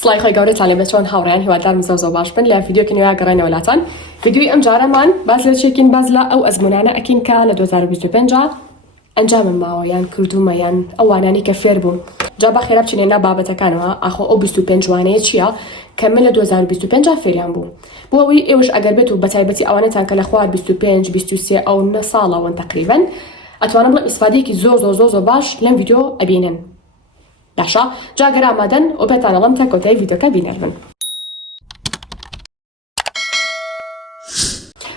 سڵای خۆی گەورەتان لێبێت چۆن هاوڕێیان هیوادارم زۆر باش بن لە ڤیدیۆکی نوێ گەڕێنەوە وڵاتان. ڤیدیۆی ئەم جارەمان باز لە چێکین باز لە ئەو ئەزمونانە ئەکین کە لە 2025 ئەنجامم ماوە یان کردومە یان ئەو وانانی کە فێر بووم. جا بە خێرا بچینە ناو بابەتەکانەوە ئاخۆ ئەو 25 وانەیە چییە کە من لە 2025 فێریان بوو. بۆ ئەوەی ئێوەش ئەگەر بێت و بەتایبەتی ئەوانەتان کە لە خوار 25 23 ئەو ساڵەوەن تقریبا ئەتوانم بڵێم ئیسفادەیەکی زۆر باش لەم ڤیدیۆ ئەبینن. باشە جاگەر ئامادەن و بێتانەڵم تا کۆتایی ڤیدیۆکە بینەربن.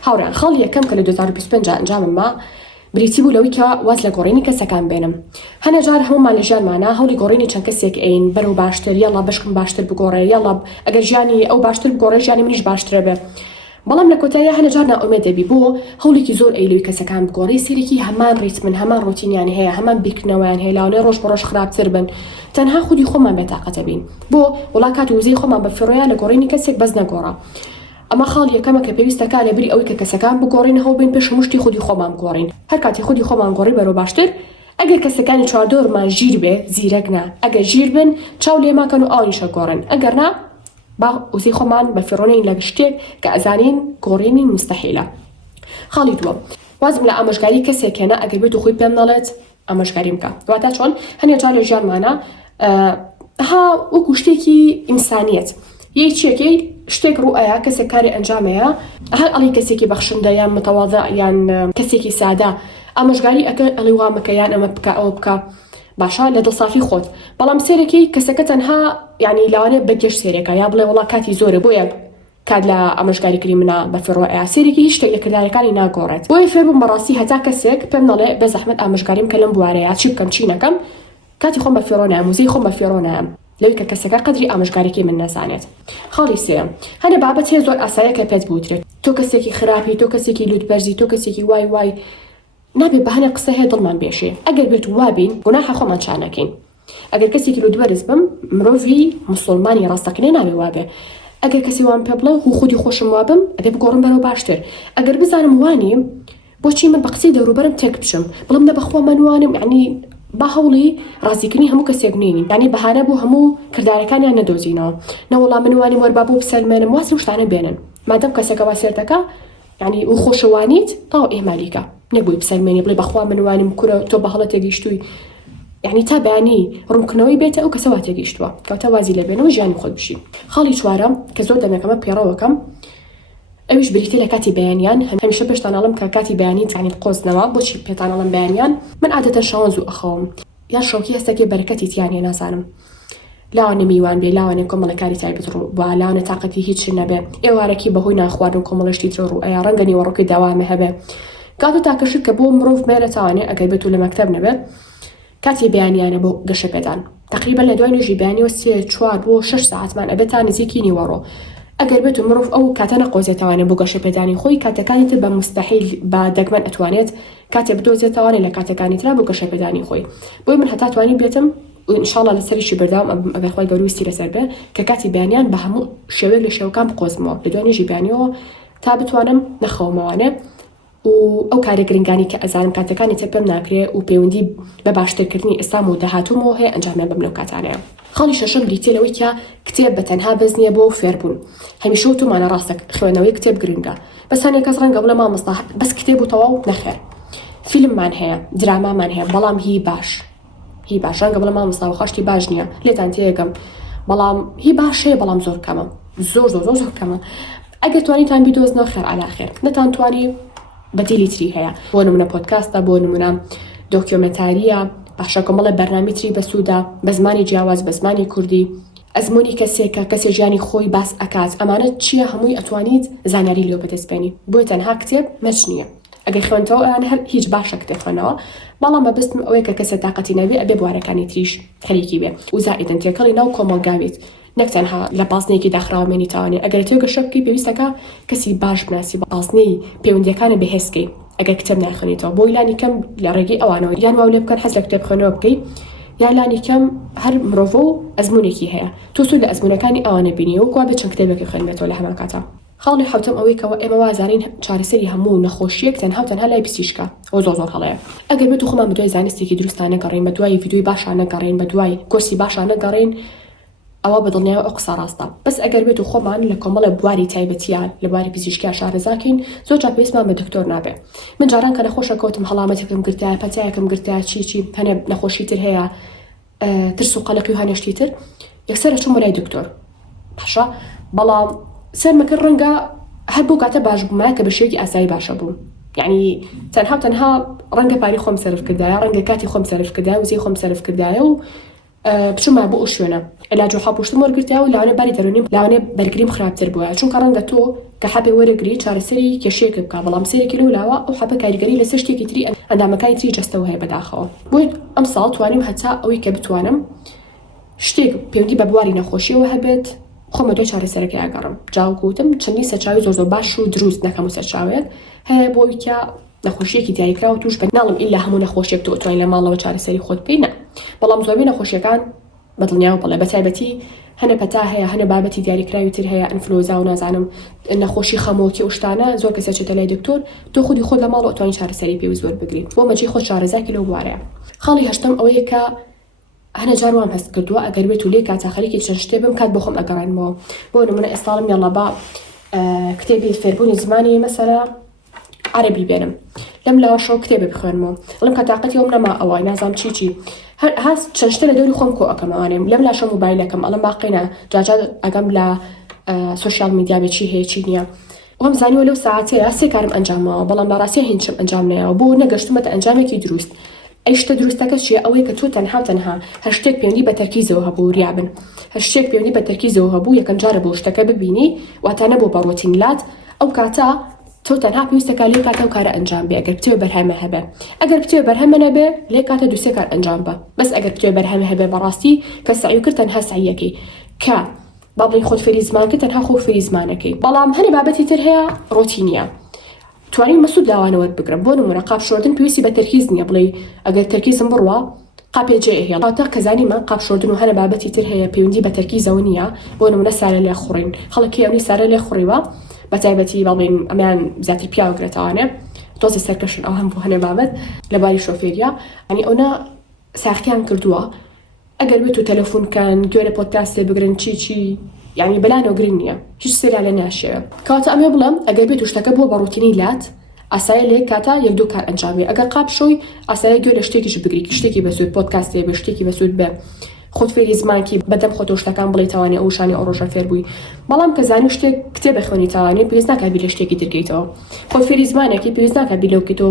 هاوڕێیان خاڵ یەکەم کە لە 2025 ئەنجامم ما بریتی بوو لەوەی کە واز لە گۆڕینی کەسەکان بێنم. هەنە جار هەمومان لە ژیانمانە هەوڵی گۆڕینی چەند کەسێک ئەین بەرەو باشتر یاڵا بەشکم باشتر بگۆڕێ یاڵا ئەگەر ژیانی ئەو باشتر بگۆڕێ ژیانی منیش باشترە بێ. بەڵام لە کۆتاییە هەنە جار ناومێد دەبی بۆ هەوڵێکی زۆر ئەیلوی کەسەکان بگۆڕی سێرێکی هەمان ڕیتمن هەمان ڕوتینیان هەیە هەمان بیرکردنەوەیان هەیە لاوانەیە ڕۆژ بە ڕۆژ خراپتر بن تەنها خودی خۆمان بێتاقەتە بین بۆ وڵا کات وزەی خۆمان بە فێڕۆیان لە گۆڕینی کەسێک بەس نەگۆڕا. ئەمە خاڵ یەکەمە کە پێویستەکە لەبری ئەوەی کە کەسەکان بگۆڕین هەوڵ بین پێش هەموو شتی خودی خۆمان بگۆڕین. هەر کاتی خودی خۆمان گۆڕی بەرەو باشتر ئەگەر کەسەکانی چواردۆرمان ژیر بێ زیرەک نا ئەگەر ژیر بن چاو لێماکەن و ئاویشە گۆڕن ئەگەر نا با وزەی خۆمان بە فێڕۆنین لە شتێک کە ئەزانین گۆڕینی مستەحیلە. خاڵی دووەم وازم لە ئامۆژگاری کەسێک هێنا ئەگەر بێت و خۆی پێم نەڵێت ئامۆژگاریم بکە. دواتە چۆن هەنێ جار لە ژیانمانە ها وەکو شتێکی ئینسانیەت یەکێکی شتێک ڕوئەیە کەسێک کاری ئەنجامەیە هەر ئەڵی کەسێکی بەخشندە یان متەواضع یان کەسێکی سادە ئامۆژگاری ئەکە ئەڵی وا مەکە یان ئەمە بکە ئەوە بکە باشە لە دڵسافی خۆت. بەڵام سێرەکەی کەسەکە تەنها ینی لاوانێ بەگەشت سێرێکە یا بڵێ وڵا کاتی زۆرە بۆیە کات لە ئامۆژگاریکردی منە بە فێڕۆیە سێرێکی هیچ شتێک لە کردارەکانی ناگۆڕێت. بۆیە فێر بووم بەڕاستی هەتا کەسێک پێم نەڵێ بە زەحمەت ئامۆژگاریم کە لەم بوارەیە چی بکەم چی نەکەم کاتی خۆم بە فێڕۆ نایەم وزەی خۆم بە فێڕۆ نایەم لەوەی کە کەسەکە قەدری ئامۆژگاریکی من نەزانێت. خاڵی سێم هەنێ بابەت هەیە زۆر ئاساییە کە پێت بوترێت تۆ کەسێکی خراپی تۆ کەسێکی لوتبەرزی تۆ کەسێکی وای نابێ بە هەنێ قسە هەیە دڵمان بێشێ ئەگەر بێت وابین گوناحە خۆمان چانەکەین. ئەگەر کەسێکی لوتبەرز بم مرۆڤی موسڵمانی ڕاستەقینەی نابێ وابێ. ئەگەر کەسی وان پێ بڵێ و خودی خۆشم وابم ئەبێ بگۆڕم بەرەو باشتر. ئەگەر بزانم وانی بۆچی من بە قسەی دەوروبەرم تێک بچم بڵم نە بەخوا من وانم یعنی با هەوڵی ڕازیکردنی هەموو کەسێک نینی ینی بەهانە بۆ هەموو کردارەکانیان نەدۆزینەوە نەوەڵا من وانی وەربا بۆ بسەلمێنم واسم شتانە بێنن مادەم کەسێکە وا سێردەکە ینی و خۆشەوانیت تاو ئێمالیکە نەبووی بسەلمێنی بڵێ بەخوا من وانیم کورە تۆ بە هەڵە تێگەیشتووی یعنی تا بەیانی ڕوونکردنەوەی بێتە ئەو کەسەوە تێگەیشتووە کەواتە وازی لە بێنەوە ژیانی خۆت بشی. خاڵی چوارەم کە زۆر دەمێکەمە پێڕەوەکەم ئەویش بریتە لە کاتی بەیانیان هەمیشە پێشتانەڵم کە کاتی بەیانی زانیت قۆزنەوە بۆچی پێتانەڵم بەیانیان من عادەتەن شەوەنز و ئەخەوم یا شەوکی هەستێکی بەرەکەتی تیانێ نازانم لاوانە میوان بێ لاوانێ کۆمەڵەکاری تایبەت ڕوو بە لاوانە تااقەتی هیچ نەبێ ئێوارەکی بەهۆی ناخواردن و کۆمەڵشتی تر ڕوو ئەیا ڕەنگە نیوەڕۆکی داوامە هەبێ کاتە تاکەشت کە بۆ مرۆڤ مێرەتوانێ ئەگەر بێت و لە مەکتەب نەبێت کاتی بەیانیانە بۆ گەشە پێدان تقریبا لە دوای نوێژی بەیانیەوە 3-4 بۆ 6 ساعتمان ئەبێت تا نزیکی نیوەڕۆ. ئەگەر بێت و مرۆڤ ئەو کاتە نەقۆزێتوانێت بۆ گەشە پێدانی خۆی کاتەکانی تر بە مستەحیل بە دەگمەن ئەتوانێت کاتێ بدۆزێتوانێت لە کاتەکانی ترا بۆ گەشە پێدانی خۆی. بۆی من هەتا توانی بێتم ئینشاڵڵا لەسەریشی بەرداوام ئەگەر خۆی گەوروستی لەسەر بێ کە کاتی بەیانیان بە هەموو شێوەیەک لە شێوەکان بقۆزمەوە لە دوای نوێژی بەیانیەوە تا بتوانم نەخەومەوانێ و ئەو کارە گرنگانی کە ئەزانم کاتەکانی تر پێم ناکرێ و پەیوەندی بە باشترکردنی ئێستام و داهاتوومەوە هەیە ئەنجامیان بم لەو کاتانەیە. خاڵی شەشەم بریتێ لەوەی کە کتێب بە تەنها بەس نییە بۆ فێربوون هەمیشە وتمانە ڕاستە خوێنەوەی کتێب گرنگە بەسانێک کەس ڕەنگە بڵێ مامۆستا بەس کتێب و تەواو نەخێر فیلممان هەیە درامامان هەیە بەڵام هی باش ڕەنگە بڵێ مامۆستا خۆشتی باش نییە لێتان تێگەم بەڵام هی باش هەیە بەڵام زۆر کەمە زۆر کەمە. ئەگەر توانیتان بیدۆزنەوە خێر عەلاخێر نەتان توانی بەدیلی تری هەیە بۆ نمونە پۆدکاستە بۆ نمونە دۆکیۆمەنتاریە باشە کۆمەڵە بەرنامی تری بەسوودا بە زمانی جیاواز بە زمانی کوردی ئەزمموی کەسێکە کەسێ ژیانی خۆی باس ئەکات ئەمانە چییە هەمووی ئەتوانیت زانیاری لێو بەدەستبێنی بۆیە تەنها کتێب مەچ نییە ئەگەر خوێنتەوە ئەیان هەر هیچ باشە کتێبخوێنەوە بەڵام بەبستم ئەوەیە کە کەسە تااقەتی نەبێ ئەبێ بوارەکانی تریش خەریکی بێ و زائیدەن تێکەڵی ناو کۆمەڵگاویت نەک تەنها لە بازنەیەکی داخراوەمێنی تاوانێ ئەگەر تێ گەشە بکەی پێویستەکە کەسی باش بناسی بە بازنەی پەیوەندیەکانە بەهێزکەی ئەگەر کتێب ناخوێنیتەوە بۆ لانی کەم لە ڕێگەی ئەوانەوە یان واو لێ بکەن حەز لە کتێب خوێنەوە بکەی یان لانی کەم هەر مرۆڤ و ئەزمونێکی هەیە تۆ سوود لە ئەزمونەکانی ئەوانە بینیەوە کوا بێت چەند کتێبێکی خوێنبێتەوە لە هەمان کاتە. خاڵی حوتم ئەوەی کەەوە ئێمە وازارین چارەسەری هەموو نەخۆشیەک تەنها لای پزیشکە ئەو زۆر هەڵەیە ئەگەر بێت و خۆمان بە دوای زانستێکی دروستانە گەڕین بە دوای ڤیدیۆی باشانە گەڕین بە دوای کۆرسی باشانە گەڕین ئەوە بەدڵنیاوە ئەو قسە ڕاستە بەس ئەگەر بێت و خۆمان لە کۆمەڵە بواری تایبەتیان لە بواری پزیشکیا شارەزاکەین زۆر جا پێویستمان بە دکتۆر نابێ من جاران کە نەخۆشە کەوتم هەڵامەتێکم گرتای پەتایەکم گرتای چی هەنێ نەخۆشی تر هەیە ترس و قەلەقی و هەنێشتی تر یەکسەرە چوومە لای دکتۆر باشە بەڵام سەرمەکە ڕەنگە هەر بۆ کاتە باش بوومە کە بە شێوەیەکی ئاسایی باشە بوو یعنی تەنها ڕەنگە پاری خۆم سەرف کردایە ڕەنگە کاتی خۆم سەرف کردایە و زی خۆم سەرف کردایە و بچمە بۆ ئەو شوێنە علاج و هاپۆشتم وەرگرتیا و لاوانێ باری دەرونیم لاوانێ بەرگریم خراپتر بووە چونکە ڕەنگە تۆ کە حەبێ وەرەگری چارەسەری کێشەیەک بکە بەڵام سێرێکی لەولاوە ئەو حەبە کاریگەری لەسەر شتێکی تری ئەندامەکانی تری جەستەوە هەیە بەداخەوە بۆی ئەم ساڵ توانیم هەتا ئەوەی کە بتوانم شتێک پەیوەندی بە بواری نەخۆشیەوە هەبێت خۆمە دوای چارەسەرەکەی ئاگەڕم جاوکوتم چەندی سەرچاوی زۆر باش و دروست نەکەم و سەرچاوێت هەیە بۆی کە نەخۆشیەکی دیاریکراوە توش بە ناڵم ئیلا هەموو نەخۆشیێک تۆ ئەتوانین لە ماڵەوە چارەسەری خۆت بکەی نە بەڵام زۆربەی نەخۆشیەکان بەدڵنیاوە بڵێ بە تایبەتی هەنە پەتا هەیە هەنە بابەتی دیاریکراوی تر هەیە ئەنفلۆزا و نازانم نەخۆشی خەمۆکی و شتانە زۆر کەسە چێتە لای دکتۆر تۆ خودی خۆت لە ماڵەوە ئەتوانین چارەسەری پێوی زۆر بگریت بۆ مەجێی خۆت شارەزاکی لەو بوارەیە خاڵی هەشتم ئەوەیە کە هەنە جار وام هەست کردووە ئەگەر بێت و لێ کاتاخەرێکی چەند شتێ بم کات بۆ خۆم ئەگەڕێنمەوە بۆ نمونە ئێستاڵم یاڵا با کتێبی فێربوونی زمانی مەسەلا عەرەبی بێنم لەم لاوە شەو کتێبێ بخوێنمەوە بەڵام کاتاقەتی ئەوم نەما ئەوە نازام چی هەست چەند شتە لە دەوری خۆم کۆ ئەەکەم ئەوانێم لەم لاشە مۆبایلەکەم ئەڵم باقینە جاجا ئەگەم لە سوشیال میدیا بێ چی هەیە چی نییە وەم زانیوە لەو ساعتەیە سێ کارم ئەنجامەوە بەڵام لەڕاستی هیچم ئەنجام نەیەوە بۆ نەگەشتمەتە ئەنجامێکی دروست ئەی شتە دروستەکە چیە ئەوەیە کە تۆ تەنها هەر شتێک پەیوەندی بە تەرکیزەوە هەبوو ریابن هەر شتێک پەیوەندی بە تەرکیزەوە هەبوو یەکەم جارە بۆ شتەکە ببینی واتانە بۆ بەڕۆتینلات ئەو کاتە تۆ تەنها پێویستەکە لێ کاتە و کارە ئەنجام بێ ئەگەر پتێوە بەرهەمە هەبێ ئەگەر پتێوە بەرهەمە نەبێ لێ کاتە دووسێ کار ئەنجام بە بەس ئەگەر پتێوە بەرهەمە هەبێ بەڕاستی کە سعی کرد تەنها سعیەکەی کە بابڵی خۆت فێری زمانکە تەنها خۆ فێری زمانەکەی بەڵام هەنێ بابەتی تر هەیە ڕۆتینیە توانین مەسوود لاوانەوە بگرم بۆ نمونە قاپ شۆردن پێویستی بە تەرکیز نییە بڵێ ئەگەر تەرکیزم بڕوە قاپێ جێ هەیە هاتە کەزانیمە قاپ شۆردن و هەنە بابەتی تر هەیە پەیوەندی بە تەرکیزەوە نییە بۆ نمونە سارە لێ خوڕین خەڵکی ئەوی سارە لێ خوڕیوە بە تایبەتی باڵین ئەمیان زیاتر پیاوەگرێتەوانێ تۆزی سەرکەشن ئەو هەم بۆ هەنێ بابەت لەباری شۆفێریە ئەنی ئەونا ساختیان کردووە ئەگەر بێت و تەلەفۆنکان گوێ لە پۆدکاستێ بگرن چی یعنی بەلانەوە گرنگ نییە هیچ سێرا لە ناشێوە کاتە ئەمێ بڵم ئەگەر بێت و شتەکە بۆ بەڕوتینی لات ئاسایە لێ کاتا یەک دوو کار ئەنجامی ئەگەر قاپ شۆی ئاسایە گوێ لە شتێکیش بگری شتێکی بەسوود پۆدکاستێ بە شتێکی بەسوود بێ خۆت فێری زمانکی بەدەم خۆتۆ شتەکان بڵێ تاوانێ ئەو شانی ئەو ڕۆژە فێر بووی بەڵام کە زانی شتێک کتێب بخوێنی تاوانێ پێویست ناکات بیر لە شتێکی ترکەیتەوە خۆت فێری زمانێکی پێویست ناکات بیر لەو کتۆ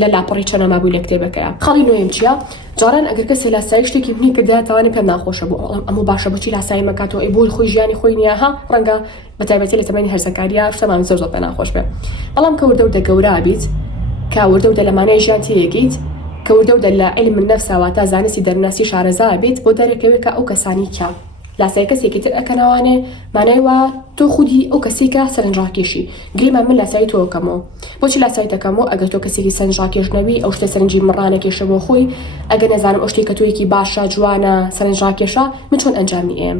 لە لاپەڕی چەنەما بووی لە کتێبەکەیە خەڵی نوێم چییە جاران ئەگەر کەسێ لاسایی شتێکی بنی کردە تاوانێ پێم ناخۆشە بوو ئەمە باشە بچی لاسایی مەکاتەوە ئەی بۆی خۆی ژیانی خۆی نییە ها ڕەنگە بە تایبەتی لە تەمەنی هەرزەکاریە شتەمان زۆر پێ ناخۆش بێ بەڵام کە وردە گەورە بیت کە وردە لەمانەیە ژیان تێیەکەیت کە وردە لە علم نەفساواتە زانستی دەرناسی شارەزا بێت بۆ دەرەکەوێت کە ئەو کەسانی کە لاسای کەسێکی تر ئەکەنەوانێ مانایوە تۆ خودی ئەو کەسێکە سەرنجڕاکێشی گریمە من لاسایی تۆکەمەوە بۆچی لاسای دەکەمەوە ئەگەر تۆ کەسێکی سەرنجڕاکێشنەوی ئەو شتە سەرنجی مڕانەکێشە بۆ خۆی ئەگەر نەزانم ئەو شتێک کە تۆیەکی باشە جوانە سەرنجڕاکێشە من چۆن ئەنجامی ئێم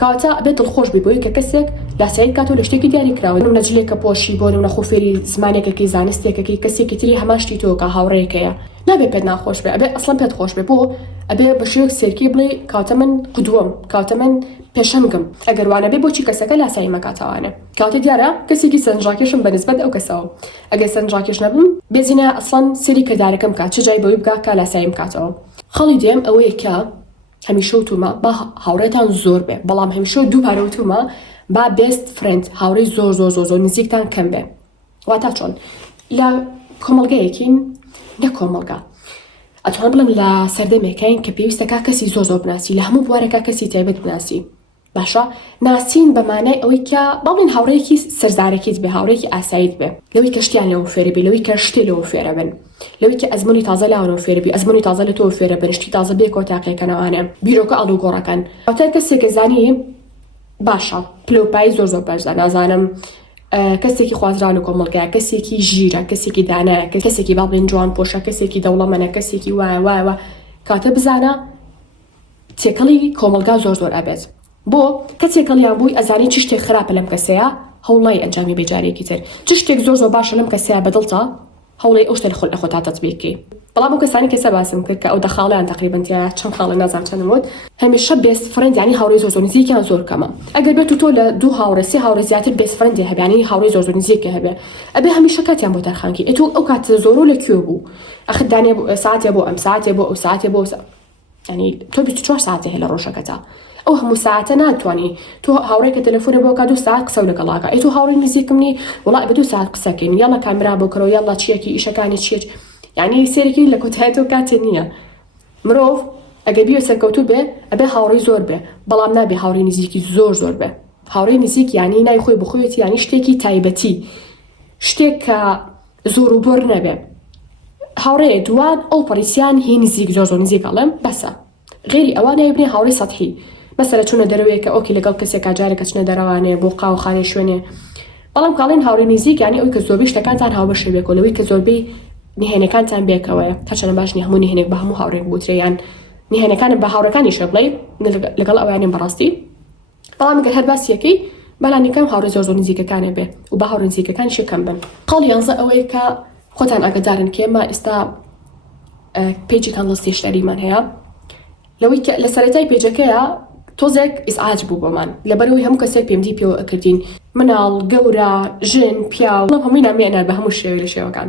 کەواتە بێت دڵخۆش بی بۆی کە کەسێک لاسایی کاتۆ لە شتێکی دیاری کراوە نەجلێکە پۆشی بۆ نمونە خۆفێری زمانێکەکەی زانستێکەکەی کەسێکی تری هەماشتی تۆکە هاوڕێیەکەیە نابێ پێت ناخۆش بێ ئەبێ ئەسڵەن پێت خۆش بێ بۆ ئەبێ بە شێوەیەک سێرکی بڵێ کاتە من قدووەم کاتە من پێشەنگم ئەگەر وانە بێ بۆچی کەسەکە لاسایی مەکاتەوانێ کاتە دیارە کەسێکی سەرنجڕاکێشم بەنسبەت ئەو کەسەوە ئەگەر سەرنجڕاکێش نەبم بێزینە ئەسڵەن سەری کردارەکەم کات چ جای بەوەی بگا کە لاساییم کاتەوە خەڵی دێم ئەوەیە کە هەمیشە وتومە با هاوڕێتان زۆر بێ بەڵام هەمیشە دوو پارە وتومە با بێست فرێند هاوڕێی زۆر نزیکتان کەم بێ واتە چۆن لە کۆمەڵگەیەکین نە کۆمەڵگا ئەتوان بڵم لە سەردەمێکین کە پێویستەکە کەسی زۆر بناسی لە هەموو بوارەکە کەسی تایبەت بناسی باشە ناسین بەمانای ئەوەی کە باڵین هاوڕێکی سەرزارەکیت بێ هاوڕێکی ئاساییت بێ لەوەی کە شتیان لەوە فێرە بێ لەوەی کە شتێ لەوە فێرە بن لەوەی کە ئەزمموی تازە لاوەوە فێرە بێ ئەزمموی تازە لە تۆ فێرە بن شتی تازە بێ کۆتاقیەکەنەوانە بیرۆکە ئەڵ و گۆڕەکان ئەوتە کەسێکە زانی باشە پلۆپایی زۆر بەرزە نازانم کەسێکی خوازران و کۆمەڵگەیە کەسێکی ژیرە کەسێکی دانایە کەسێکی باڵێن جوان پۆشە کەسێکی دەوڵەمەنە کەسێکی وایە کاتە بزانە تێکەڵی کۆمەڵگا زۆر ئەبێت بۆ کە تێکەڵیان بووی ئەزانی چ شتێک خراپە لەم کەسەیە هەوڵای ئەنجامی بێجارێکی تر چ شتێک زۆر باشە لەم کەسەیە بەدڵتە هەوڵی ئەو شتە لە خۆت تەطبیقی. بەڵام ئەو کەسانی کەسە باسم کرد کە ئەو دەخاڵیان تقریبا چەند خاڵە نازانم چەندموت هەمیشە بێست فرەند یعنی هاوڕێی زۆر نزیکیان زۆر کەمە. ئەگەر بێت تۆ لە دوو هاوڕێ سێ هاوڕێ زیاتر بێست فرەندی هەبێ یعنی هاوڕێی زۆر نزیکی هەبێ ئەبێ هەمیشە کاتیان بۆ تەرخانکی ئێ تۆ ئەو کات زۆرۆ لەکوێ بوو ئەخ دانێ ساعتێ بۆ ئەم ساعتێ بۆ ئەو ساعتێ بۆ ینی تۆ 24 ساعتێ هەیە لە ڕۆژەکەتا ئەو هەموو ساعتە ناتوانانی تۆ هاوڕێکە تەلەفۆنە بۆ کا 2 ساعت قسە لەگەڵاکە ئەی تۆ هاوڕێی نزیکمنی وڵات بە 2 ساعت قسەکەین یاڵە کامرا بۆ کڕەوە یاڵە چیەکی ئیشەکانی چێت یعنی سێرەکی لە کۆتایەتەوە کاتێ نییە مرۆڤ ئەگەر بیوە سەرکەوتوو بێ ئەبێ هاوڕێی زۆر بێ بەڵام نابێ هاوڕێی نزیکی زۆر بێ هاوڕێی نزیک یعنی نای خۆی بخۆیەتی یعنی شتێکی تایبەتی شتێک کە زۆر و بۆر نەبێ هاوڕێ دوان ئەو پەڕیسیان هی نزیک زۆر نزیک ئەڵێم بەسە غێری ئەوانەیە بنێ هاوڕێی سەتحی مەسەلە چوونە دەرەوەیە کە ئۆکی لەگەڵ کەسێکا جارێکە چنە دەرەوانێ بۆ قاوەخانەی شوێنێ بەڵام کاڵین هاوڕێی نزیک یعنی ئەوی کە زۆربەی شتەکانتان هاوبەشە بێکەوە لەوەی کە زۆربەی نهێنەکانتان بێکەوەیە هەرچەندە باش نیە هەموو نهێنێک بە هەموو هاوڕێک بوترێ یان نهێنەکانت بە هاوڕەکانی شەبڵێ لەگەڵ ئەویانێن بەڕاستی بەڵام گەر هەر باسیەکەی بەلانیکەم هاوڕێ زۆر نزیکەکانێ بێ و بە هاوڕێ نزیکەکانی شەکەم بن قاڵ یانزە ئەوەیە کە خۆتان ئاگادارن کە ئێمە ئێستا پیجی کانڵستی شتەریمان هەیە لەوەی کە لە سەرەتای پیجەکەیە تۆزێک ئیزعاج بوو بۆمان لەبەرەوەی هەموو کەسێک پێم دی پێوە ئەکردین مناڵ گەورە ژن پیاو هەمووی نامێنەر بە هەموو شێوە لە شێوەکان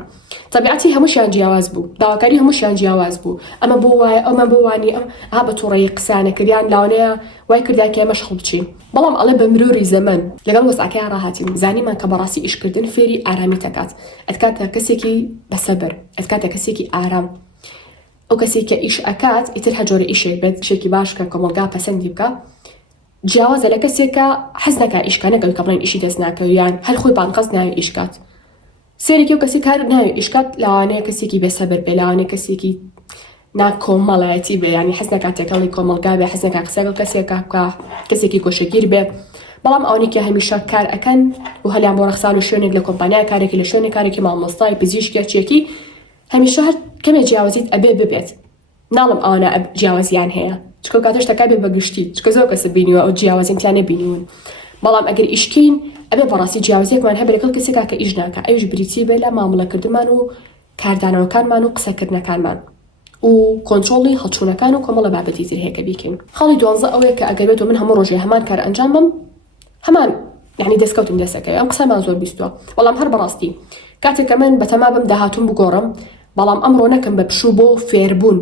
تەبیعەتی هەمووشیان جیاواز بوو داواکاری هەمووشیان جیاواز بوو ئەمە بۆ وایە ئەمە بۆ وانی ئەم ئا بە تووڕەیی قسانە کردیان لاوانەیە وای کردیا کە ئێمە شەڵ بچین بەڵام ئەڵێ بە مرۆری زەمن لەگەڵ وەسعەکەیان ڕاهاتین زانیمان کە بەڕاستی ئیشکردن فێری ئارامی تەکات ئەتکاتە کەسێکی بەسەبر ئەتکاتە کەسێکی ئارام ئەو کەسێک کە ئیش ئەکات ئیتر هەجۆرە ئیشێک بێت شێکی باش کە کۆمەلگا پەسەندی بکە جیاوازە لە کەسێکە حەز نەکا ئیشکانەکەوی کە بڵێن ئیشی دەست ناکەویان هەر خۆی بانقەز ناوی ئیشکات سێرێکی و کەسی کار ناوی ئیشکات لەوانەیە کەسێکی بێسەبر بێ لەوانەیە کەسێکی ناکۆمەڵایەتی بێ ینی حەز نەکات تێکەڵی کۆمەلگا بێ حەز نەکا قسەگەڵ کەسێکە بکە کەسێکی گۆشەگیر بێ بەڵام ئەوانەی کە هەمیشە کار ئەکەن و هەلیان بۆ ڕەخسان و شوێنێک لە کۆمپانیای کارێکی لە شوێنێک کارێکی مامۆستای پزیشکی چێکی هەمیشە هەر کەمێ جیاوازیت ئەبێ ببێت ناڵم ئەوانە جیاوازیان هەیە چکە کاتەش تەکا بێ بەگشتی چکە زۆر کەسە بینیوە ئەو جیاوازیانتیانە بینیون بەڵام ئەگەر ئیشکین ئەبێ بەڕاستی جیاوازیەکمان هەبێ لەگەڵ کەسێکا کە ئیش ناکە ئەویش بریتی بێ لە مامەڵەکردنمان و کاردانەوەکانمان و قسەکردنەکانمان و کۆنترۆڵی هەڵچوونەکان و کۆمەڵە بابەتی تر هەیە کە بیکەین خاڵی دوانزە ئەوەیە کە ئەگەر بێت و من هەموو ڕۆژێ هەمان کار ئەنجام بم هەمان یعنی دەستکەوتم دەستەکەی ئەم قسەمان زۆر بیستووە بەڵام هەر بەڕاستی کاتێککە من بەتەما بم داهاتوم بگۆڕم بەڵام ئەمڕۆ نەکەم بە پشوو بۆ فێربوون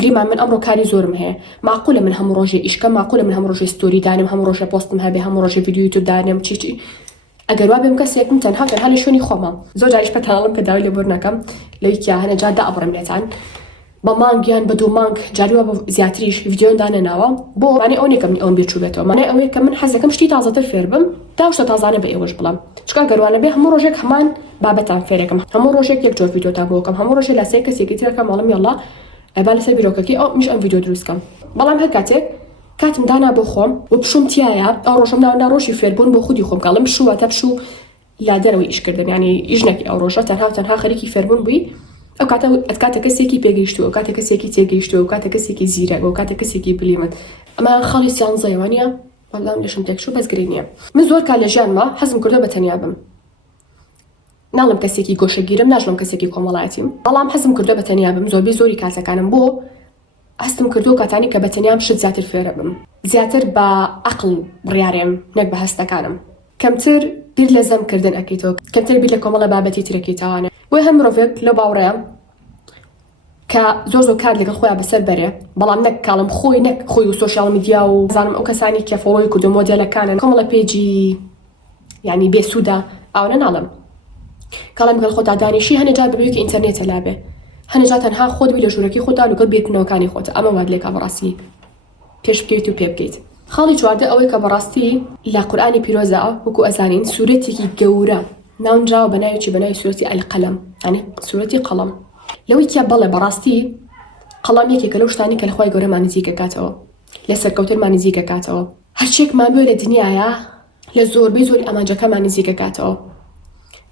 گریمان من ئەمڕۆ کاری زۆرم هەیە معقولە من هەموو ڕۆژێ ئیشکە معقولە من هەموو ڕۆژێ ستۆری دانم هەموو ڕۆژێ پۆستم هەبێ هەموو ڕۆژێ ڤیدیۆ یوتیوب دانم چی ئەگەر وا بێم کەسێکم تەنها لە شوێنی خۆمە زۆر جاریش پەتاڵم کە داوای لێبوور نەکەم لەوەیکە هەنە جا دائەبڕم لێتان بە مانگیان بە دوو مانگ جاریوە بە زیاتریش ڤیدیۆن دانەناوە بۆ مانێ ئەو نێکم ئەوم بێچوو بێتەوە مانێ ئەوەیە کە من حەزەکەم شتی تازەتر فێر بم دا شتە تازانە بە ئێوەش بڵام چکە گەروانە بێ هەموو ڕۆژێک هەمان بابەتان فێرەکەم هەموو ڕۆژێک یەک جۆر ڤیدیۆتان بۆکەم هەموو ڕۆژێ لە سێ کەسێکی ترەکەم ماڵم یاڵا ئەبا لەسەر بیرۆکەکەی ئەو میش ئەم ڤیدیۆ دروستکەم بەڵام هەر کاتێک کاتم دانا بۆ خۆم و پشوم تایە ئەو ڕۆژم ناوەندا ڕۆژی فێربوون بۆ خودی خۆم کاڵم پشووە تا پشوو لا دەرەوەی ئیشکردن ینی ئیژنێکی ئەو ڕۆژە تەنها خەریکی فێربوون بووی ئەو کاتە کەسێکی پێگەیشتووە ئەو کاتە کەسێکی تێگەیشتووە ئەو کاتە کەسێکی زیرەک ئەو کاتە کەسێکی بلیمت ئەمە خاڵی سیانزەیوانە بەڵام لەشم تێکشوو بەزگری نییە من زۆر کار لە ژیانمە حەزم کردو بە تەنیا بم ناڵم کەسێکی گۆشەگیرم ناژڵم کەسێکی کۆمەڵایەتیم بەڵام حەزم کردو بە تەنیا بم زۆری کارتەکانم بۆ هەستم کردو کاتانی کە بە تەنیام شت زیاتر فێرە بم زیاتر بە عەقڵ بڕیارێم نەک بە هەستەکانم کەمتر بیر لە زەمکردن ئەکەیتەوە کەمتر بیر لە کۆمەڵە بابەتی ترەکەیتەوانێ وێ هەر مرۆڤێک لە باوڕەیە کە زۆر کار لەگەڵ خۆیان بەسەر بەرێ بەڵام نەک کاڵم خۆی نەک خۆی و سۆشیال میدیا و زانم ئەو کەسانی کە فۆڵۆی کردو مۆدێلەکانن کۆمەڵە پێیجی یعنی بێسوودا ئەوە ناڵم کاڵم گەڵ خۆتا دانیشی هەنێجار ببێت کە ئینتەرنێتە لابێ هەنێجار تەنها خۆت بی لە ژوورەکەی خۆتا لەگەڵ بێتنەوەکانی خۆتە ئەمە واد لێکا بەڕاستی پێش بکەیت و پێ بکەیت خاڵی چواردە ئەوەی کە بەڕاستی لە قورئانی پیرۆزە وەکو ئەزانین سوورەتێکی گەورە ناونراوە بە ناوی بە ناوی سوورەتی ئەلقەلەم ینی سوورەتی قەڵەم لەوەی کە بەڵێ بەڕاستی قەڵەم یەکێکە لەو شتانی کە لەخوای گەورەمان نزیکەکاتەوە لە سەرکەوتنمان نزیکەکاتەوە هەرچێکمان بێ لە دنیاە لە زۆربەی ئەمانجەکەمان نزیکەکاتەوە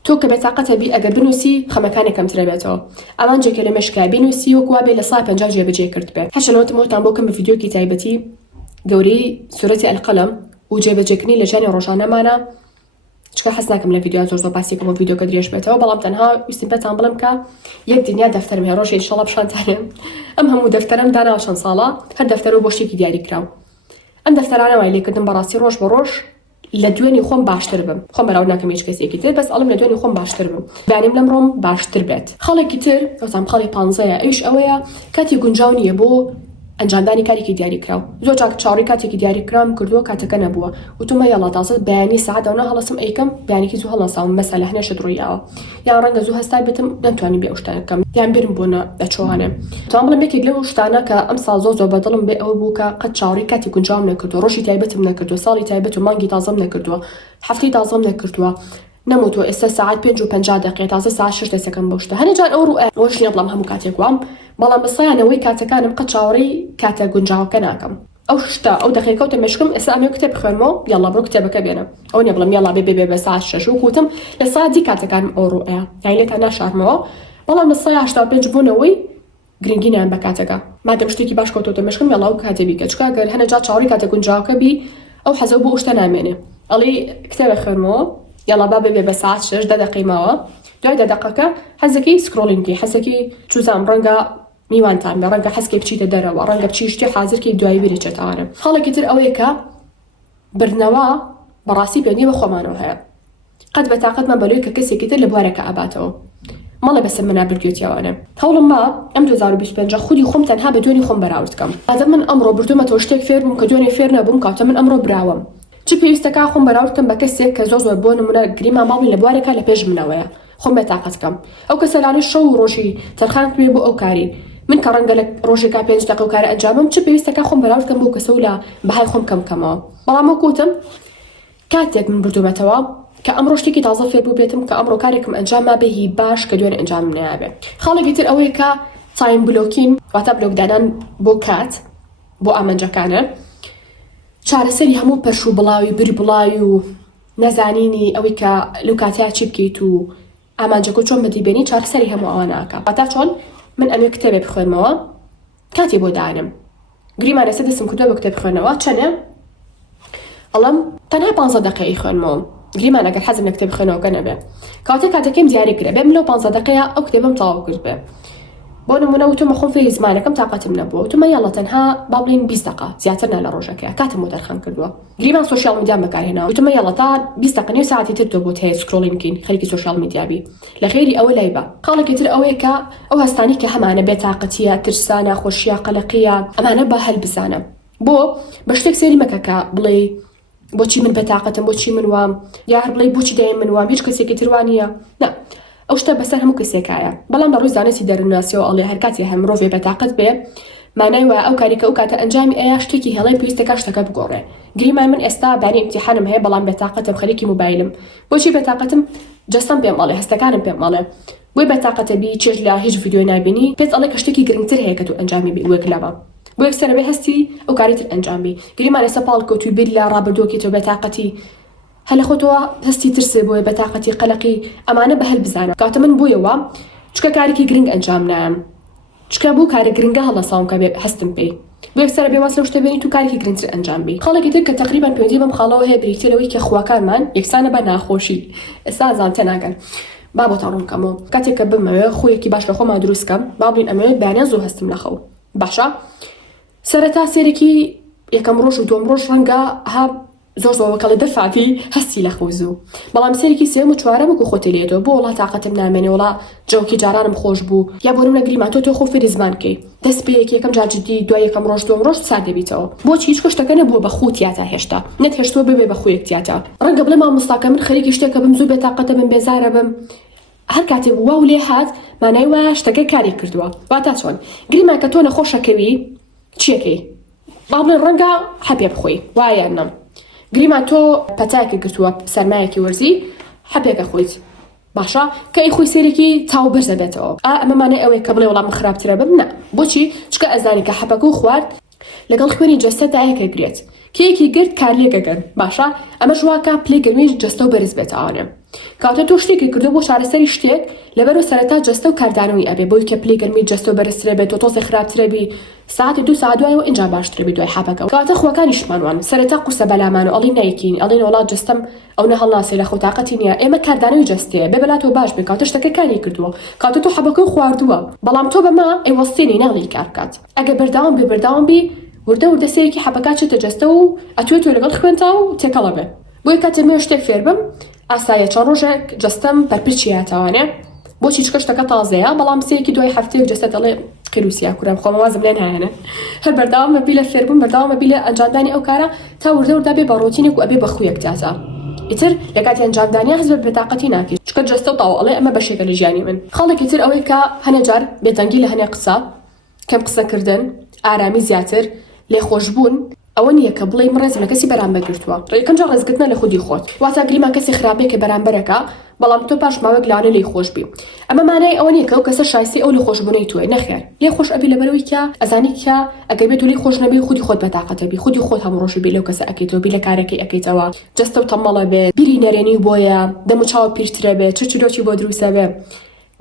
تۆ کە بێتاقەتە بی ئەگەر بنووسی خەمەکانێکم ترە بێتەوە ئەمانجێکە لە مێشکای بنووسی وەکوا بێ لە 150 جێبەجێ کرد بێت هەشەنەوەتمەوەتان بۆکەم بە ڤیدیۆکی تایبەتی گەورەی سوورەتی ئەلقەلەم و جێبەجێکردنی لە ژیانی ڕۆژانەمانە چکە حەز ناکەم لە ڤیدیۆ زۆر باسیکەم و ڤیدیۆکە درێژ بێتەوە بەڵام تەنها ویستم پێتان بڵێم کە یەک دنیا دەفتەرم هەیە ڕۆژێ ئینشەڵڵا پیشانتانێم ئەم هەموو دەفتەرم داناوە چەند ساڵە هەر دەفتەر و بۆ شتێکی دیاری کراو ئەم دەفتەرانە وای لێکردم بەڕاستی ڕۆژ بە ڕۆژ لە دوێنی خۆم باشتر بم خۆم بەراورد ناکەم هیچ کەسێکی تر بەس ئەڵم لە دوێنی خۆم باشتر بم بانیم لەم ڕۆم باشتر بێت خەڵێکی تر ئەوزانم خەڵی 15 ئەویش ئەوەیە کاتی گونجاو نییە بۆ ئەنجامدانی کارێکی دیاری کراو زۆر جار چاوەڕێی کاتێکی دیاری کرام کردووە کاتەکە نەبووە وتمە یاڵا تازە بەیانی سەعاتەوە هەڵەسم ئەیکەم بەیانێکی زوو هەڵەساوم مەسەلە هەنێشت ڕوویاوە یان ڕەنگە زوو هەستا بێتم نەتوانی بێ ئەو شتانەکەم یان بیرم بۆ دەچۆوانێ توان بڵێم یەکێک لەو شتانە کە ئەم ساڵ زۆر بەدڵم بێ ئەوە بوو کە قەت چاوەڕێی کاتی گونجاوم نەکردووە ڕۆژی تایبەتم نەکردووە ساڵی تایبەت و مانگی تازەم نەکردووە هەفتەی تازەم نەکردووە نەموتوە ئێستا ساعت 5 و 50 دقیقە تازە ساعت 6 دەسەکەم بۆ شتە هەنێجان ئەو ڕۆژ نییە بڵام هەموو کاتێک وام بەڵام بەسەیانەوەی کاتەکانم قەت چاوەڕێی کاتە گونجاوەکە ناکەم ئەو شتە ئەو دقیقە و تەمەشکم ئێستا ئەمێ کتێب بخوێنمەوە یاڵا بڕۆ کتێبەکە بێنە ئەو نییە بڵم یاڵا بێ بە ساعت 6 و کوتم لە ساعتی کاتەکانم ئەو ڕوئەیە یان لێتان ناشارمەوە بەڵام لە ساعت 85 بوونەوەی گرنگینیان بە کاتەکە مادەم شتێکی باش کەوتۆ تەمەشکم یاڵا و کاتێ بیکە چکە گەر هەنەجا چاوەڕێی کاتە گونجاوەکە بی ئەو حەزە بۆ شتە نامێنێ ئەڵێ کتێبە خوێنمەوە یاڵا با بێ بە ساعت 6 دقیقەمەوە دوای دقیقەکە حەزەکەی سکرۆلینگی حەزەکەی چوزام ڕەنگە میوانتان بە ڕەنگە حەزکێ بچیتە دەرەوە ڕەنگە بچی شتی حازرکەی دوایی بێچێتەوانە خەڵێکی تر ئەوەیە کە بردنەوە بەڕاستی پێنی بە خۆمانەوە هەیە قەت بە تااقەتمان بەلوی کە کەسێکی تر لە بوارەکە ئاباتەوە مەڵێ بەسم منا بردوێتیەوانە هەوڵم ما ئەم 2025 خودی خۆم تەنها بە دوێنی خۆم بەراوردکەم ئادە من ئەمڕۆ بردومەتەوە شتێک فێر بووم کە دوێنێ فێر نەبووم کاتە من ئەمڕۆ براوم چ پێویستەکە خۆم بەراوردکەم بە کەسێک کە زۆر بۆ نمونە گریمان ماڵی لە بوارەکە لە پێش منەوەیە خۆم بێتاقەتکەم ئەو کەسەلانی شەو و ڕۆژی تەرخان کرێ بۆ ئەو کاری من کە ڕەنگە لە ڕۆژێکا 5 دقیقە و کارە ئەنجامم چ پێویستەکە خۆم بەراوردکەم بۆ کەسە و لە بەهای خۆم کەمکەمەوە بەڵام وەکوتم کاتێک من بردومەتەوە کە ئەمڕۆ شتێکی تازە فێر بوو بێتم کە ئەمڕۆ کارێکم ئەنجام مابێهی باش کە دوێنێ ئەنجامم نایابێ خاڵێکی تر ئەوەیە کە تایم بلۆکین واتە بلۆکدانان بۆ کات بۆ ئامانجەکانە چارەسەری هەموو پەرش و بڵاوی بری بڵاوی و نەزانینی ئەوەی کە لەو کاتیا چی بکەیت و ئامانجەکە چۆن بەدیبێنی چارەسەری هەموو ئەوە ناکە واتا چۆن من ئەمێ کتێبێ بخوێنمەوە کاتی بۆ دانم گریمان لەسەر دەستم کردووە بە کتێب بخوێنەوە چەنە ئەڵم تەنها 15 دقیقەی خوێنمەوە گریمان ئەگەر حەزم لە کتێب بخوێنەوەکە نەبێ کاتێک کاتێکم دیاری کرێ بێم لەو 15 دقیقەیە ئەو کتێبم تەواو کرد بێ بۆ نمونە وتمە خۆم فێری زمانەکەم تااقەتم نەبووە وتمە یاڵە تەنها با بڵێن 20 دقیقە زیاتر نا لە ڕۆژەکەیە کاتم بۆ دەرخان کردووە گریمان سۆشیال میدیا بەکارهێناوە وتمە یاڵە تا 20 دقیقە نێو ساعتی تر تۆ بۆت هەیە سکرۆلینگین خەریکی سۆشیال میدیابی لە خێری ئەوە لای بە خاڵێکی تر ئەوەیە کە ئەو هەستانی کە هەمانە بێتاقەتیە ترسا ناخۆشیە قەلەقیە ئەمانە با هەلبزانە بۆ بە شتێک سێری مەکە کە بڵێ بۆچی من بەتاقەتم بۆچی من وام یار بڵێ بۆچی دایم من وام هیچ کەسێکی تروانیە نه ئەو شتە بەسەر هەموو کەسێکایە بەڵام بە ڕووی زانستی دەروناسیەوە ئەڵێ هەر کاتی هەم مرۆڤێ بەتاقەت بێ مانای وایە ئەو کاریکە ئەو کاتە ئەنجامی ئەیە شتێکی هەڵەی پێویستەکە شتەکە بگۆڕێ گریمان من ئێستا بانی ئیمتیحانم هەیە بەڵام بەتاقەتم خەریکی موبایلم بۆچی بەتاقەتم جەستەم پێم ئەڵێ هەستەکانم پێم ئەڵێ بۆی بەتاقەتە بی چێژ لە هیچ ڤیدیۆ نابینی پێت ئەڵێ کە شتێکی گرنگتر هەیە کە تو ئەنجامی بی وەک لەمە بۆ یەکسەرە بێ هەستی ئەو کاریتر ئەنجامی گریمان ئێستا پاڵ کەوتوی بیر لە ڕابردووەکەیتەوە بەتاقەتی هەل خۆتەوە هەستی ترسێ بۆیە بەتاقەتی قەلەقی ئەمانە بە هەل بزانە کاتە من بوویەوە چکە کارێکی گرنگ ئەنجام نام چکە بوو کارە گرنگە هەڵەساوم کە هەستم پێی بۆ یەکسەرە بێ واس لەو شتە بێنی تو کارێکی گرنگتر ئەنجام بی خاڵێکی تر کە تقریبان پێویستی بەم خاڵەوە هەیە بریتەوەی کە خواکارمان یەکسانە بە ناخۆشی ئێستا زانتە ناگەن با بۆ تاڕوونکەمەوە کاتێک کە بمەوێ خۆیەکی باش لە خۆمان دروستکەم با بڵین ئەمەوێت بەیانیان زۆر هەستم لە خەو باشە سەرەتا سێرێکی یەکەم ڕۆژ و دوم ڕۆژ ڕەنگە ها زۆر زۆرەکەڵی دەرفاتی هەستی لە خۆزوو بەڵام سێرێکی سێم و چوارە بکو خۆتێلێتەوە بۆ وڵات تااقەتم نامێنێ وڵا جەوکی جارانم خۆش بوو یا بۆ نمونە گریمان تۆ خۆ فێری زمانکەی دەست پێ یەکەم جاجدی دوای یەکەم ڕۆژ دوم ڕۆژ سا دەبیتەوە بۆچی هیچ کەشتەکە نەبووە بە خۆ تیاتە هێشتا نەت هێشتووە ببێ بە خۆیەک تیاتە ڕەنگە بڵێ مامۆستاکە من خەریکی شتێکە بم زوو بێتاقەتە من بێزارە بم هەر کاتێ وا و لێ هات مانای وایە شتەکە کاری کردووە واتا چۆن گریمان کە تۆ نەخۆشەکەوی چیەکەی با بڵێن ڕەنگە هەپێ بخۆی وایە نەم گریمان تۆ پەتایەکە گرتووە سەرمایەکی وەرزی هەپێکە خۆیت باشە کە ئەی خۆی سێرێکی چاو بەرزە بێتەوە ئەمەمانە ئەوەیە کە بڵێ وەڵام خراپترە بم نە بۆچی چکە ئەزانی کە حەپەکە و خوارد لەگەڵ خوێنی جەستەدا یەکە گرێت کەیەکی گرت کار لێگەگەن باشە ئەمە ژواکە پلەی گەرمی جەستە و بەرز بێتەوانێ کاتە تۆ شتێکی کردو بۆ چارەسەری شتێک لەبەرەوە سەرەتا جەستە و کاردانەوەی ئەبێ بۆی کە پلەی گەرمی جەستە و بەرزترە بێت و تۆزێ خراپترە بی ساعتی 2 ساعت دوایەوە ئینجا باشترە بی دوای حەبەکە کاتە خۆکانیشمانوان سەرەتا قورسە بەلامان و ئەڵی نایکین ئەڵین وڵات جەستەم ئەو نە هەڵناسێ لە خۆتاقەتی نییە ئێمە کاردانەوەی جەستەیە بێ بەلاتەوە باش بێ کاتە شتەکەکانی کردووە کاتە تۆ حەبەکەی خواردووە بەڵام تۆ بەما ئەیوەستێنی ناڵی کار بکات ئەگە بەرداوام بی وردە سەیەکی حەبەکات چێتە جەستە و ئەتوێت تۆ لەگەڵ خوێنتا و تێکەڵە بێ بۆیە کاتە مێ شتێک فێر بم ئاسایە چەند ڕۆژێک جەستەم پەرپچیاتەوانێ بۆچی چکە شتەکە تازەیە بەڵام سەیەکی دوای هەفتەیەک جەستە دەڵێ قیروسیا کوورم خۆم وازم لێن هایەنە هەر بەرداوامە بی لە فێربوون بەرداوامە بی لە ئەنجامدانی ئەو کارە تا وردە بێ بە ڕۆتینێک و ئەبێ بە خویەک جازە ئیتر لە کاتی ئەنجامدانیا هەز بە بێتاقەتی ناکەیت چکە جەستە و تاوە ئەڵێ ئەمە بەشێکە لە ژیانی من خەڵێکی تر ئەوەی کە هەنێجار بێتەنگی لە هەنێ قسە کەم قسەکردن ئارامی زیاتر لێخۆشبوون ئەوە نییە کە بڵێ ڕێزم لە کەسی بەرامبەر گرتووە ڕێکەنجا ڕێزگرتنە لە خودی خۆت واتە گریمان کەسی خراپەیە کە بەرامبەرەکە بەڵام تۆ پاش ماوەیەک لەوانە لێی خۆش بی ئەمە مانای ئەوە نییە کە ئەو کەسە شایستی ئەو لە خۆشبوونەی توێ نەخێر لێ خۆش ئەبی لەبەرەوەی کە ئەزانی کە ئەگەر بێت و لێی خۆش نەبی خودی خۆت بەتاقەتە بی خودی خۆت هەموو ڕۆژی بی لەو کەسە ئەکەیتەوە بی لە کارەکەی ئەکەیتەوە جەستە و تەمەڵە بێ بیری نەرێنی بۆیە دەم و چاوە پیرترە بێ چرچلۆکی بۆ دروستە بێ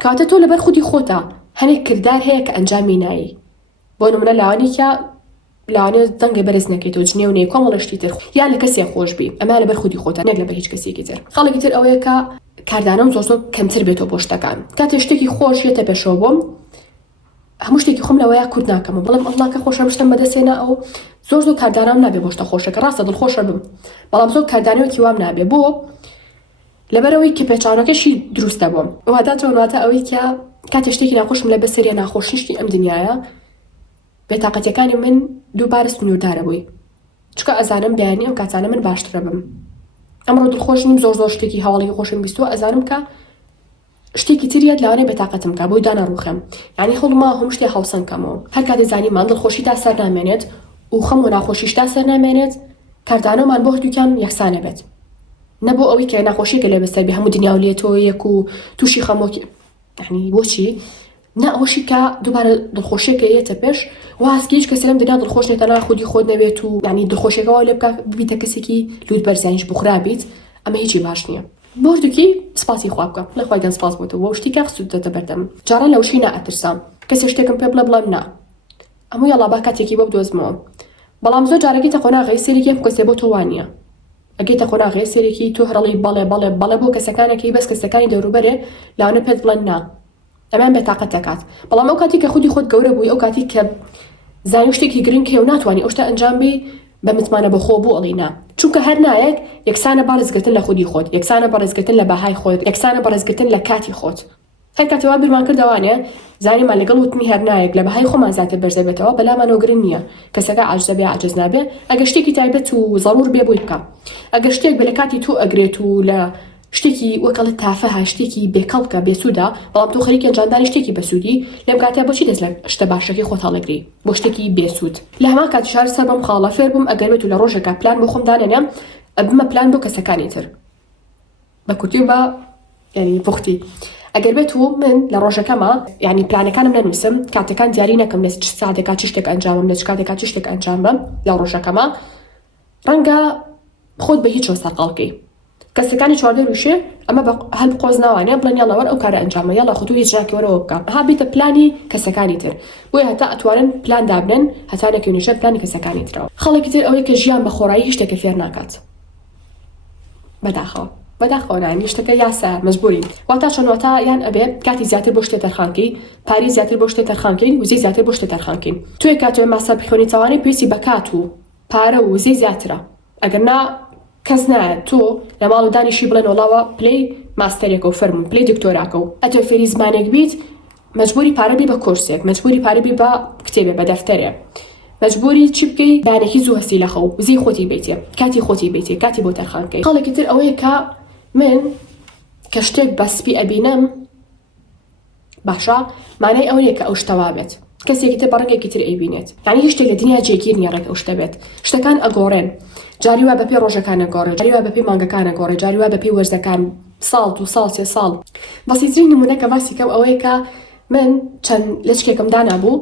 کاتە تۆ لەبەر خودی خۆتە هەنێک کردار هەیە کە ئەنجامی نایی بۆ نمونە لاوانی کە لاوانێ دەنگە بەرز نەکەیتەوە جنێ و نەی کۆمەڵشتی تر یان لە کەسێک خۆش بی ئەمە لەبەر خودی خۆتە نەک لەبەر هیچ کەسێکی تر خەڵێکی تر ئەوەیە کە کاردانەم زۆر کەمتر بێتەوە بۆ شتەکان کاتێ شتێکی خۆش یێتە پێشەوە بۆم هەموو شتێکی خۆم لەوەیە کورد ناکەمە بەڵام ئەڵڵاکە خۆشەم شتم بەدەستێنا ئەو زۆر کاردانام نابێ بۆ شتە خۆشەکە ڕاستە دڵخۆشە بم بەڵام زۆر کاردانەوەکی وام نابێ بۆ لەبەرەوەی کە پێچاونەکەشی دروستە بۆم واتە ئەوەی کە کاتێ شتێکی ناخۆشم لە بەسەریە ناخۆشیشتی ئەم دنیاە بێتاقەتیەکانی من دووبارە سنووردارە بووی چکە ئەزانم بەیانی ئەو کاتانە من باشترە بم ئەمڕۆ دڵخۆش نیم زۆر شتێکی هەواڵی خۆشم بیستوە ئەزانم کە شتێکی تریەت لەوانەیە بێتاقەتم کە بۆی دانەڕوخم یعنی هەوڵما هەم شتێ هەوسەنکەمەوە هەر کاتێ زانیمان دڵخۆشیدا سەر نامێنێت و خەم و ناخۆشیشتا سەر نامێنێت کاردانەمان بۆ هەردووکیان یەکسانە بێت نەبوو ئەوەی کە ناخۆشیەکە لێ بەسەر بێ هەموو دنیا و لێتەوە یەک و تووشی خەمۆکی یعنی بۆچی نا ئەوەشی کە دووبارە دڵخۆشیەکە یێتە پێش واسکە هیچ کەسێ لەم دنیا دڵخۆش نێتە نا خودی خۆت نەبێت و ینی دڵخۆشیەکەەوە لێ بکە ببیتە کەسێکی لوت بەرزانیش بخرابیت ئەمە هیچی باش نییە بۆ هەردووکی سپاسی خوا بکە لە خوای گەن سپاس بۆتەوە و شتی کە خسوودەتە بەردەم جارە لەوشی نائەترسام کەسێ شتێکم پێ بڵێم نا ئەموو یاڵا با کاتێکی بۆ بدۆزمەوە بەڵام زۆر جارێکی تەخۆنا غەی سێرێکی ئەم کەسێ بۆ تۆ وانە ئەگەی تەخۆنا غەی سێرێکی تۆ هەرڵی بەڵێ بۆ کەسەکانێکی بەس کەسەکانی دەوروبەرێ لاوانە پێت بڵێن نا ئەمان بێتاقەت دەکات بەڵام ئەو کاتی کە خودی خۆت گەورە بووی ئەو کاتی کە زانی شتێکی گرنگ کێ و ناتوانانی ئەو شتە ئەنجام بی بە متمانە بەخۆ بوو ئەڵینا چونکە هەر نایەک یەکسانە بەڕێزگرتن لە خودی خۆت یەکسانە بەڕێزگرتن لە باهای خۆت یەکسانە بەڕێزگرتن لە کاتی خۆت هەر کاتێوا بیرمان کردوانێ زانیمان لەگەڵ وتنی هەر نایەک لە بەهای خۆمان زیاتر بەرزە بێتەوە بەلامانەوە گرنگ نییە کەسەکە عاجزە بێ عاجز نابێ ئەگەر شتێکی تایبەت و ضرور بێ بووی بکە ئەگەر شتێک بە لە کاتی تۆ ئەگرێت و لە شتێکی وەکەڵت تافەها شتێکی بێکەڵکە بێسوودا بەڵام تۆ خەریکی ئەنجامدانی شتێکی بەسوودی لەم کاتیا بۆچی دەست لە شتە باشەکەی خۆت هەڵەگری بۆ شتێکی بێسوود لە هەمان کاتی شار سەر بەم خاڵە فێر بووم ئەگەر بێت و لە ڕۆژێکا پلان بۆ خۆم دانێنێم ئەبمە پلان بۆ کەسەکانی تر بە کورتی و بە یعنی پوختی ئەگەر بێت و من لە ڕۆژەکەمە یعنی پلانەکانم نەنووسم کاتەکان دیاری نەکەم لە چ ساعتێکا چ شتێک ئەنجامم لە چ کاتێکا چ شتێک ئەنجامم لە ڕۆژەکەمە ڕەنگە خۆت بە هیچ سەرقاڵکەی کەسەکانی چواردە روشێ ئەمە هەل قۆز ناوانێ بڵێن یاڵەوەر ئەو کارە ئەنجامە یاڵە خۆتو هیچ ناکەوەرەوە بکە ها بیتە پلانی کەسەکانی تر بۆیە هەتا ئەتوانن پلان دابنن هەتا نەکەونیشە پلانی کەسەکانی ترەوە خەڵێکی تر ئەوەی کە ژیان بە خۆڕایی هیچ شتێکە فێر ناکات بەداخەوە شتەکە یاسا مەجبورین واتە چۆنواتە یان ئەبێ کاتی زیاتر بۆ شتێ تەرخانکەی پاری زیاتر بۆ شتێ تەرخانکەین وزەی زیاتر بۆ شتێ تەرخانکەین توێ کاتەوە ماسە بخۆنی تاوانەی پێویستی بە کات و پارە و وزەی زیاترە ئەگەر نا کەس نایە تۆ لە ماڵ و دانیشی بڵێن وڵاوە پلەی ماستەرێکە و فەرمون پلەی دکتۆراکە و ئەتۆ فێری زمانێک بیت مەجبوری پارەبی بە کورسێک مەجبوری پارەبی بە کتێبێ بە دەفتەرێ مەجبوری چی بکەی بانێکی زوو هەستی لە خەو وزەی خۆتی بیتێ کاتی خۆتی بیتێ کاتی بۆ تەرخانکەی خەڵێکی تر ئەوەیە کە من کە شتێک بەسپی ئەبینم باشە مانای ئەو نیە کە ئەو شتەوا بێت کەسێکی تر بەڕێگێکی تر ئەیبینێت یعنی هیچ شتێک لە دنیا جێگیر نییە ڕێک ئەو شتە بێت شتەکان ئەگۆڕێن جاری وا بەپێ ڕۆژەکانە گۆڕێ جاری وا بەپێ مانگەکانە گۆڕێ جاری وا بەپێ وەرزەکان ساڵ و ساڵ سێ ساڵ بەسیترین نمونەکە باسی کەم ئەوەیە کە من چەند لە چکێکم دانابوو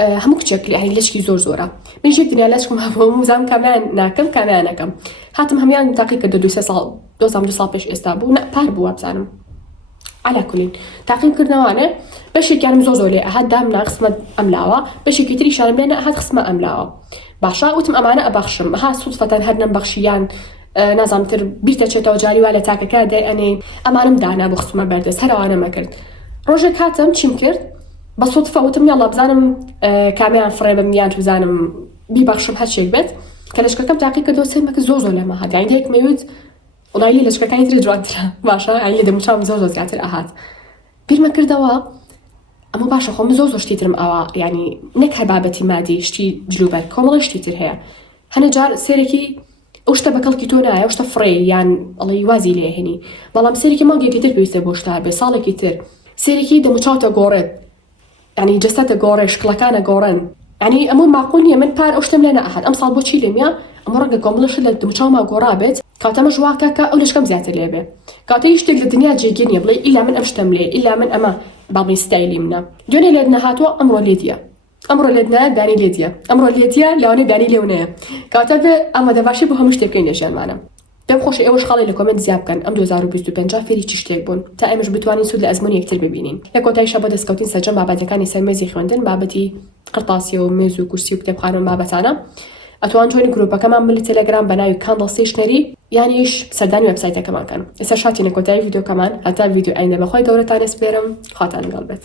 هەموو کچێک يعني لەشکی زۆرە من ژێک دنیا لەشکم هەبوو زانم کامیان ناکەم کامیان نەکەم هاتم هەمیان تاقی کرد 2 ساڵ 2 ساڵ پێش ئێستا بوو پار بووە بزانم على كلين تعقيم كردنوانه بشي كان مزوزو لي أحد دامنا قسمة أملاوة بشي كتير شارم لنا أحد قسمة أملاوة باشا وتم أمانة أبخشم ها صدفة هدنا بخشيان نظام تر بيتا شتا جاري ولا تاكا كادا أني أمانم دانا بخصمة بردس هلا وأنا ما كرت روجك هاتم تشيم كرت بصدفة وتم يلا بزانم كاميان فريبا ميان بزانم بيبخشم هالشي بيت كلاش كم تعقيم كردو سيمك زوزو لما هاد يعني ديك ميود والله لي ليش كان يتري جواترا باشا يعني لدي مشام زوجو زياتر أهات بير ما كردوا أما باشا خو مزوزو شتيترم أوا يعني نك هبابتي مادي شتي جلوبر كوملا شتيتر هي هنا جار سيركي وشتا بكل كيتونا وشتا فري يعني الله يوازي لي هني والله سيركي ما جي كتير بيسه بوشتا بصالة كتير سيركي دم مشاتا قورد يعني جسد قورد شكلكانا قورن يعني أمور معقول من بار وشتم لنا أحد أمصال بوشي لميا أمور كوملا شلت مشاما قرابت كاتا مجواكا كأولش كم زيادة ليبه كاتا يشتغل الدنيا جيجين يبلي إلا من أمشتملي إلا من أما بعض ستايلي منا جوني لدنا هاتوا أمرو ليديا أمرو لدنا باني ليديا أمرو ليديا لوني باني لونه كاتا به أما دباشي بهم مشتكين يجان معنا دم خوش إيوش خالي لكم زياب كان أم 2025 فيري تشتاق بون تا إمش بتواني سود لأزموني كتير ببينين لكوتاي شابو دسكوتين سجن معبد كان يسمى خوندن معبدي قرطاسي وميز وكرسي وكتاب خانون معبتانا أتوان جوين جروبا كمان من التليجرام بناوي كاندل ستيشنري يعني إيش سرداني ويب سايته كمان كان إسا شاتي نكوتاي فيديو كمان حتى فيديو أين بخوي دورة تاني سبيرم خاطر قلبت